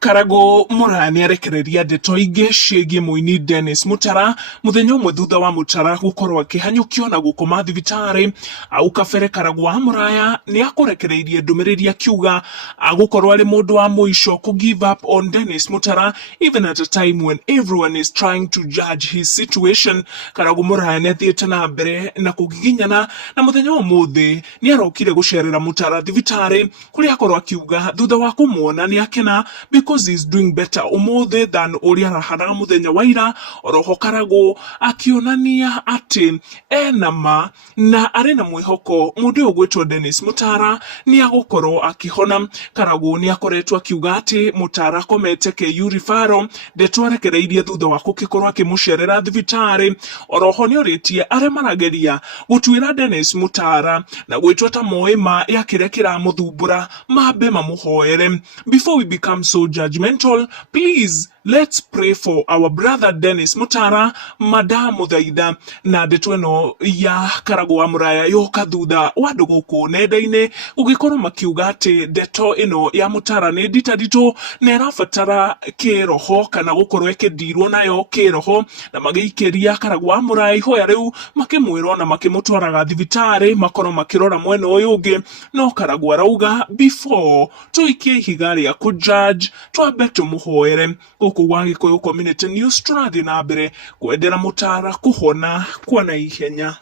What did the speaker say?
Karagu Murani arekereria ndeto ingĩ ciĩgiĩ mũini Dennis Mutara muthenya ũmwe thutha wa Mutara gũkorwo akĩhanyũkio na gũkoma thibitarĩ. Au kabere Karagu wa Muraya nĩ akũrekereirie ndũmĩrĩri akiuga agũkorwo arĩ mũndũ wa mũico kũ give up on Dennis Mutara even at a time when everyone is trying to judge his situation. Karagu Muraya nĩ athiĩte na mbere na kũgiginyana na muthenya ũmũthĩ nĩ arokire gũcerera Mutara thibitarĩ kũrĩa akorwo akiuga thutha wa kũmuona nĩ akena because he's doing better umuthi than uria arahana muthenya wa ira. Oroho Karagu akionania ati enama na arena mwihoko mundu ugwitwo Dennis Mutara ni agukorwo akihona. Karagu ni akoretwo akiuga ati Mutara komete KU referral ndeto arekereirie thutha wa gukikorwo akimucerera thibitari. Oroho ni oritie aria marageria gutuira Dennis Mutara na gwitwo ta moema ya kiria kiramuthumbura mabe mamuhoere. Before we become so judgmental, please let's pray for our brother Dennis Mutara. Madam Muthaitha na ndeto ĩno ya Karagu wa Muraya yoka thutha wa andũ gũkũ nenda-inĩ gũgĩkorwo makiuga atĩ ndeto ĩno ya Mutara nĩ nditũ na ĩrabatara kĩroho kana gũkorwo ĩkĩndirwo nayo kĩroho, na magĩikĩria Karagu wa Muraya ihoya rĩu makĩmwĩra na makĩmũtwaraga thibitarĩ makorwo makĩrora mwena ũyũ ũngĩ. No Karagu arauga before tũikie ihiga rĩa kũjudge twambe tũmũhoere. Gũkũ gwa Gĩkũyũ Community News tũrathiĩ na mbere kwendera Mutara kũhona kwa naihenya.